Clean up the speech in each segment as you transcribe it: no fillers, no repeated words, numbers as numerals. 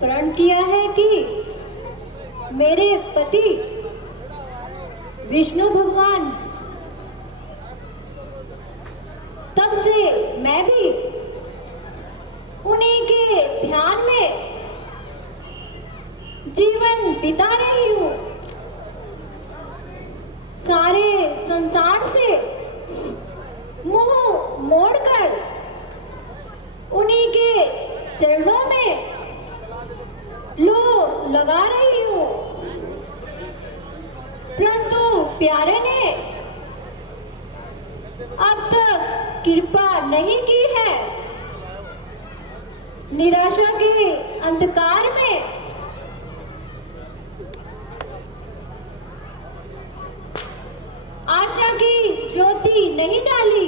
प्रण किया है कि मेरे पति विष्णु भगवान, तब से मैं भी उन्हीं के ध्यान में जीवन बिता रही हूँ। सारे संसार से मुंह मोड़कर उन्हीं के चरणों में लो लगा रही हूँ। परंतु प्यारे ने अब तक कृपा नहीं की है। निराशा के अंधकार में आशा की ज्योति नहीं डाली।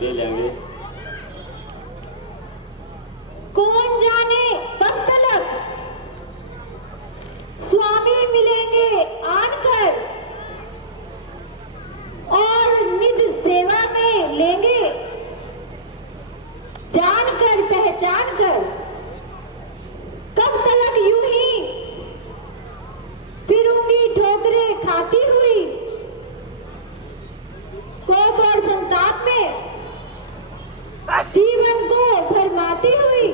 ले लेंगे। कौन जाने कब तलक स्वामी मिलेंगे आकर और निज सेवा में लेंगे जानकर पहचान कर। कब तलक यूं ही फिरूंगी ठोकरें खाती हुई, कोप और संताप में जीवन को भरमाती हुई।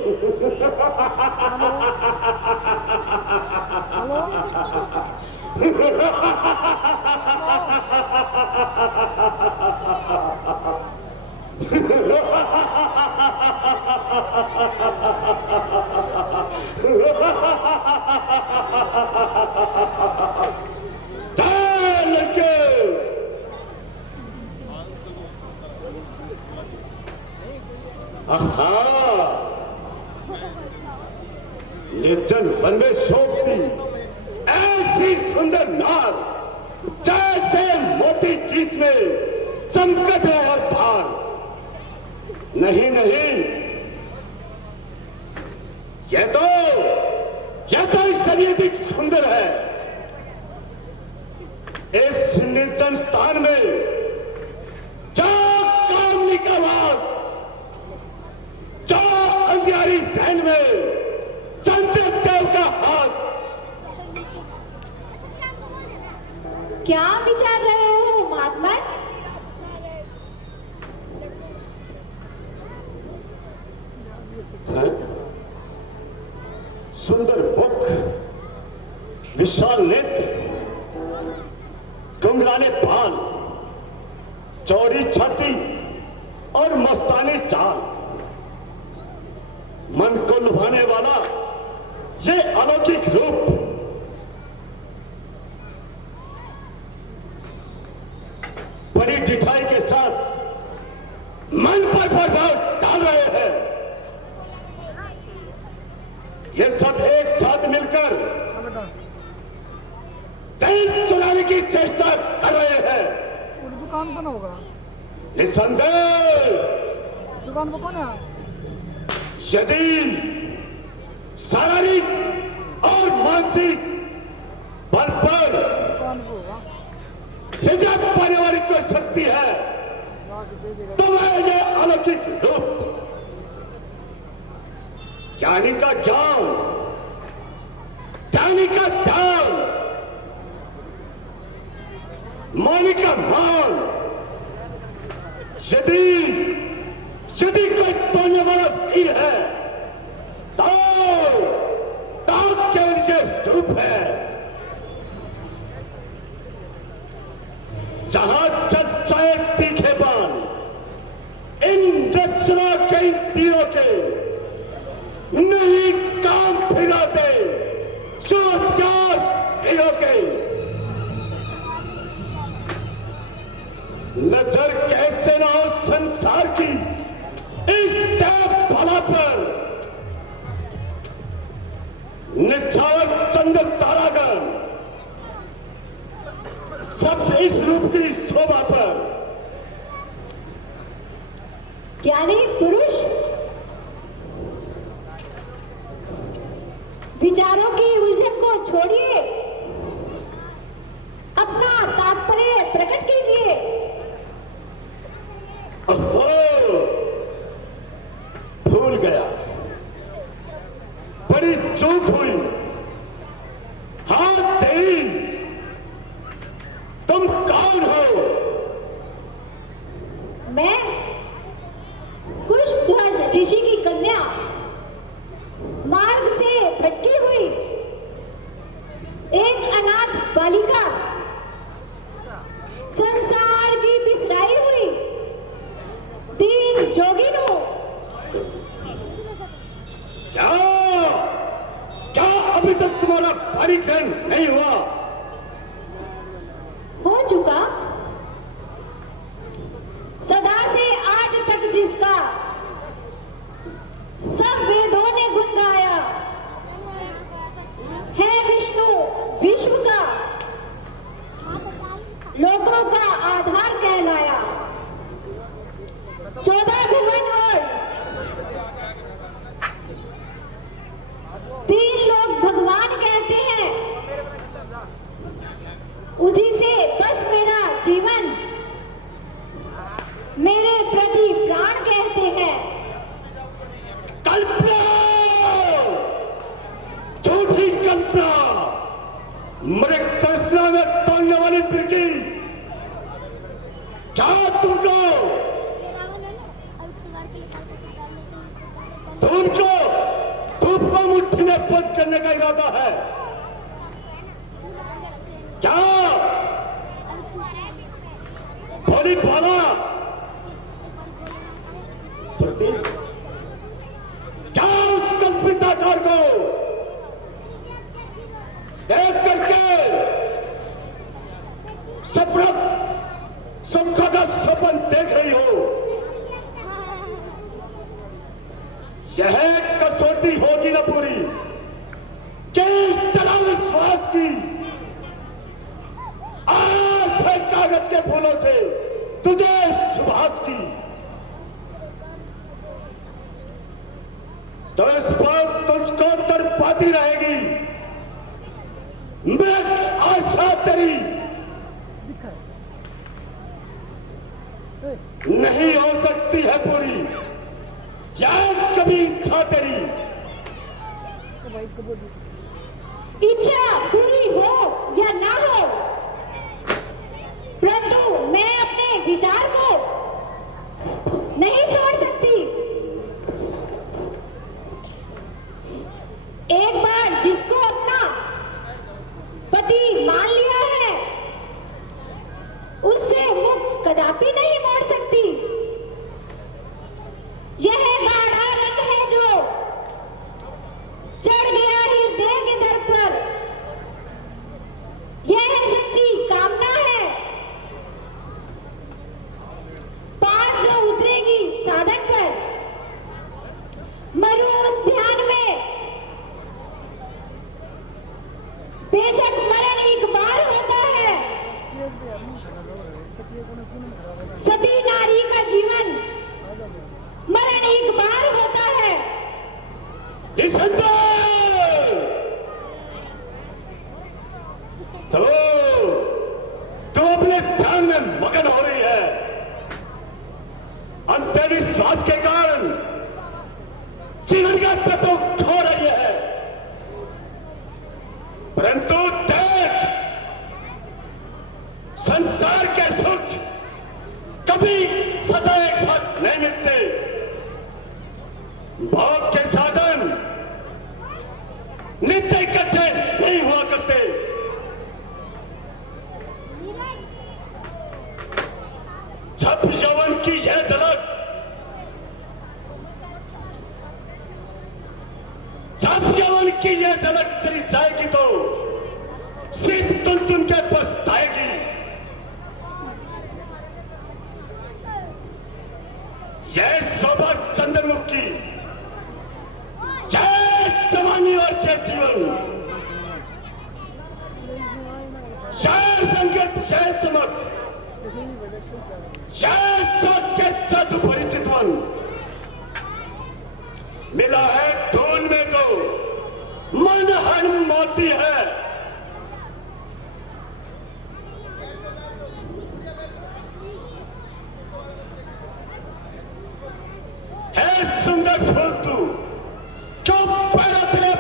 निर्जन वन में शोभती ऐसी सुंदर नार, जैसे मोती कीच में चमकत है हर बार। नहीं नहीं, यह तो इससे अधिक सुंदर है। इस निर्जन स्थान में जो कामनी का वास, जो अंधियारी रैन में चंचल देव का हास। क्या विचार रहे हो महात्मा? सुंदर मुख, विशाल नेत्र, घुंघराले बाल, चौड़ी छाती और मस्तानी चाल, मन को लुभाने वाला ये अलौकिक रूप। बड़ी ढिठाई के साथ मन पर प्रभाव डाल रहे हैं। ये सब एक साथ मिलकर दिल चुराने की चेष्टा कर रहे हैं। दुकान कौन होगा? निसंदेह दुकान पर कौन है? यदि शारीरिक और मानसिक बल पर विजय पाने वाली कोई शक्ति है तो वह ये अलौकिक रूप। ज्ञानी का ज्ञान, ध्यानी का ध्यान, मौनी का मौन। यदि कोई तोड़ने वाला वीर है तो केवल ये रूप है। जहां चल जाए तीखे बाण इन रचना के तीरों के, नहीं काम फिराते जो चार हीरो के। नजर कैसे ना हो संसार की इस देव भला पर, निछावर चंद्र तारागण सब इस रूप की शोभा पर। ज्ञानी पुरुष विचारों की उलझन को छोड़िए, अपना तात्पर्य प्रकट कीजिए। भूल गया। बड़ी चूक हुई। हाँ देवी, तुम कौन हो? मैं कुशध्वज ऋषि की कन्या, मार्ग से भटकी हुई एक अनाथ बालिका, संसार की बिसराई हुई तीन जोगिन हूं। क्या क्या अभी तक तुम्हारा परिचय नहीं हुआ? हो चुका। सदा से आज तक जिसका सब वेदों ने गुण गाया है, विष्णु विश्व का लोगों का आधार कहलाया। 14 भुवन और 3 लोग भगवान कहते हैं, उसी से बस मेरा जीवन, मेरे प्रति प्राण कहते हैं। कल्पना, झूठी कल्पना, मेरे तृष्णा में तोड़ने वाली फिरकी, क्या तुमको धूप को मुट्ठी में बंद करने का इरादा है क्या? बोली भाला, क्या उस कल्पित आकार को देख करके सपना सुख का सपन देख रही हो? यह कसौटी होगी ना पूरी, किस तरह विश्वास की आस है कागज के फूलों से तुझे सुभाष की। तो इस पर तुझको तड़पाती रहेगी मैं आशा तेरी नहीं हो सकती है पूरी, या कभी इच्छा तेरी। इच्छा पूरी हो या ना हो, परंतु मैं अपने विचार को नहीं छोड़ सकती। एक बार जिसको अपना पति मान लिया है, उससे मुख कदापि नहीं मोड़ सकती। यह गाढ़ा रंग है जो चढ़ गया हृदय के दर पर, यह सच्ची कामना है, पार जो उतरेगी साधन पर। मरु उस ध्यान में, बेशक मरण एक बार होता है, सती नारी का जीवन मरण एक बार होता है। तो अपने ध्यान में मगन हो रही है, अंधविश्वास के कारण जीवन का तत्व खो रही है। परंतु देख, संसार के सुख कभी सदा एक साथ नहीं मिलते। भोग के साधन नित्य इकट्ठे नहीं हुआ करते। जब यौवन की यह झलक, जब यौवन की यह झलक चली जाएगी तो सिर तुन तुन के पछताएगी। यह शोभा चंद्रमुख की जय जवानी और जय जीवन, जय संगीत, जय चमक, जय सौख्य जादू परिचित वन, मिला है धूल में जो मन हन मोती है। है सुंदर फूल तू क्यों पैरा तेरे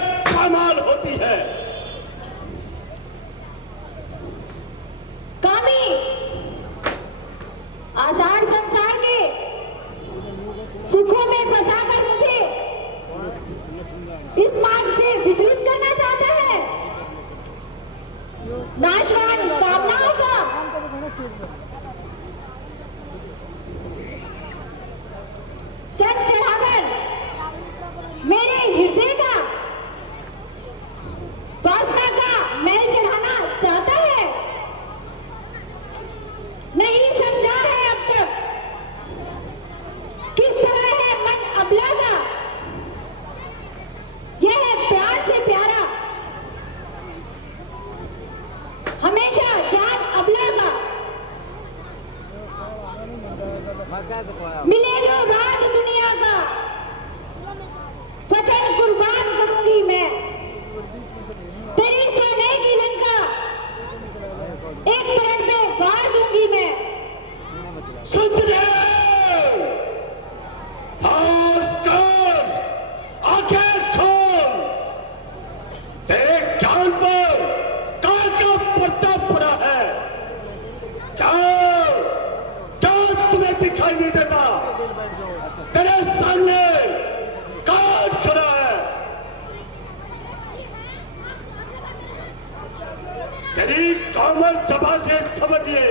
तेरी कामर जबा से समझिए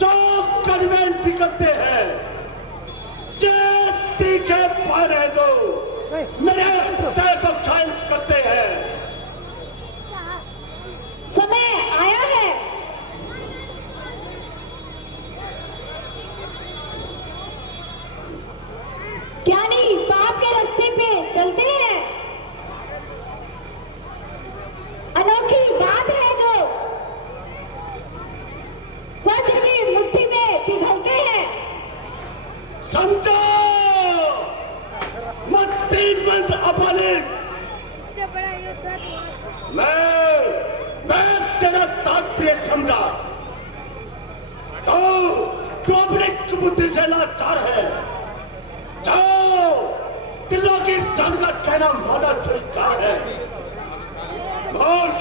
जो कड़वे निकलते हैं, जे तीखे पान है जो मेरे दिल को घायल करते हैं। समय आया है ज्ञानी पाप के रास्ते पे चलते हैं। अनोखी बात है जो वज्र भी मुट्ठी में पिघलते हैं। समझो मत्ती बंद अबालिक, बड़ा युद्ध मैं तेरा तात्पर्य समझा तो अपनी बुद्धि से लाचार है। जाओ दिलों की जान का कहना माना स्वीकार है। मूर्ख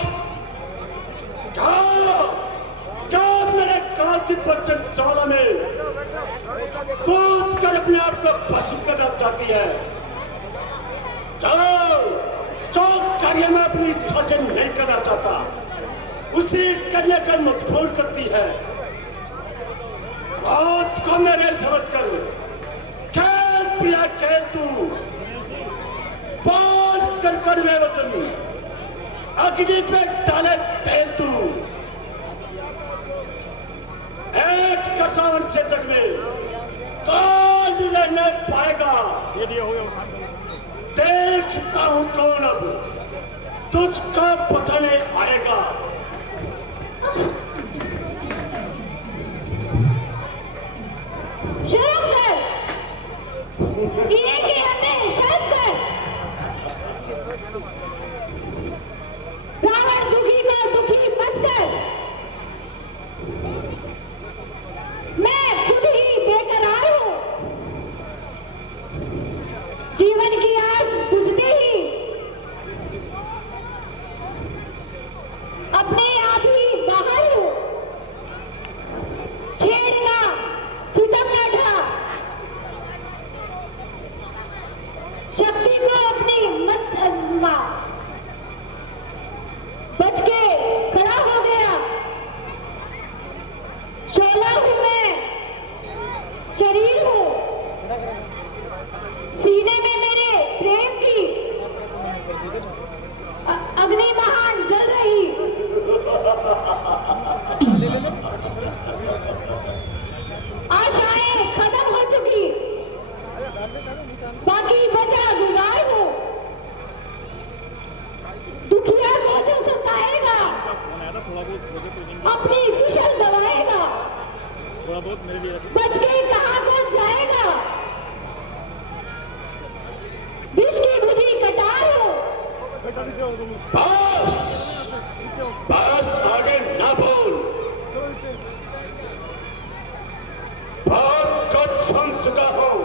क्या मेरे कांति पर चंचला में कूद कर अपने आप को भस्म करना चाहती है। चलो जो कार्य में अपनी इच्छा से नहीं करना चाहता उसी करने का मजबूर करती है। बात को मेरे समझ कर खेल प्रिया खेल तू बाल कर कड़वे वचन अग्नि पे डाले तेल तू एक किसान से जग में कौन भी रहने पाएगा। देखता हूं कौन अब तुझको बचाने आएगा। शर्म कर, ये कि हमें शर्म कर। रावण दुखी को दुखी मत कर। मैं खुद ही बेकरार हूं। जीवन की आस बुझते ही अपने आप ही बाहर हूं। छेड़ना सितम न ढा, शक्ति को अपनी मत आजमा। बच के खड़ा हो गया। शोला हूं मैं, शरीर हूं। सीने में मेरे प्रेम की अग्नि महान जल रही। आशाएं खत्म हो चुकी, बाकी बचा गुलार हूं। दुखिया को जो सताएगा अपनी कुशल दबाएगा। बच के कहां को जाएगा। विष की बुझी कटार हूं। बस बस आगे ना बोल। बहुत कुछ सुन चुका हूं।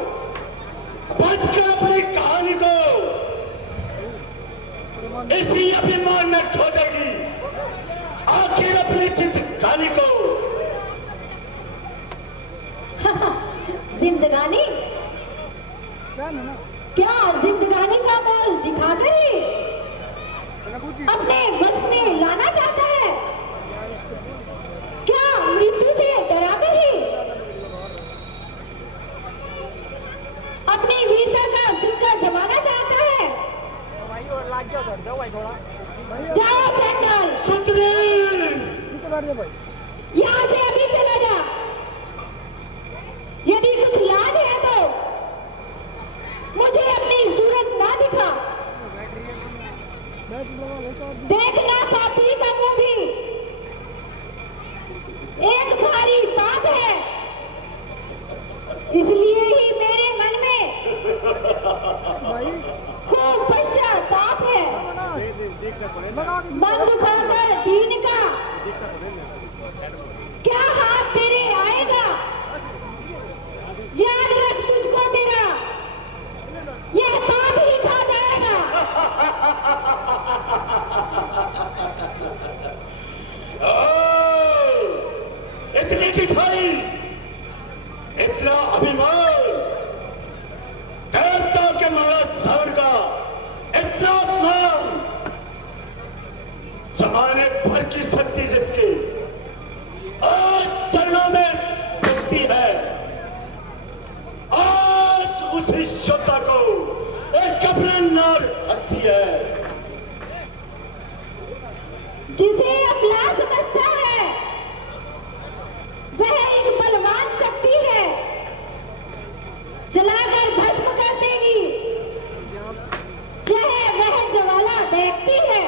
बच के अपनी कहानी को इसी अभिमान में खो देगी। आखिर अपनी जिंदगानी को जिंदगानी क्या जिंदगानी का मोल दिखाकर ही अपने बस में लाना चाहता है। क्या मृत्यु से डराकर ही अपनी वीरता का सिक्का जमाना चाहता है। जाओ चंडाल, सुंदरी यहाँ से अभी चला जा। यदि कुछ लाज है तो मुझे अपनी सूरत ना दिखा। देखना पापी का मुंह भी एक भारी पाप है। इसलिए ही मेरे मन में खूब पश्चाताप है। मन दुखाकर दीन का क्या हाथ तेरे आएगा। याद रख तुझको तेरा यह पाप ही खा जाएगा। इतनी ठिठाई, इतना अभिमान, देवताओं के महाराज सावन का इतना अपमान, जमाने भर की शक्ति व्यक्ति है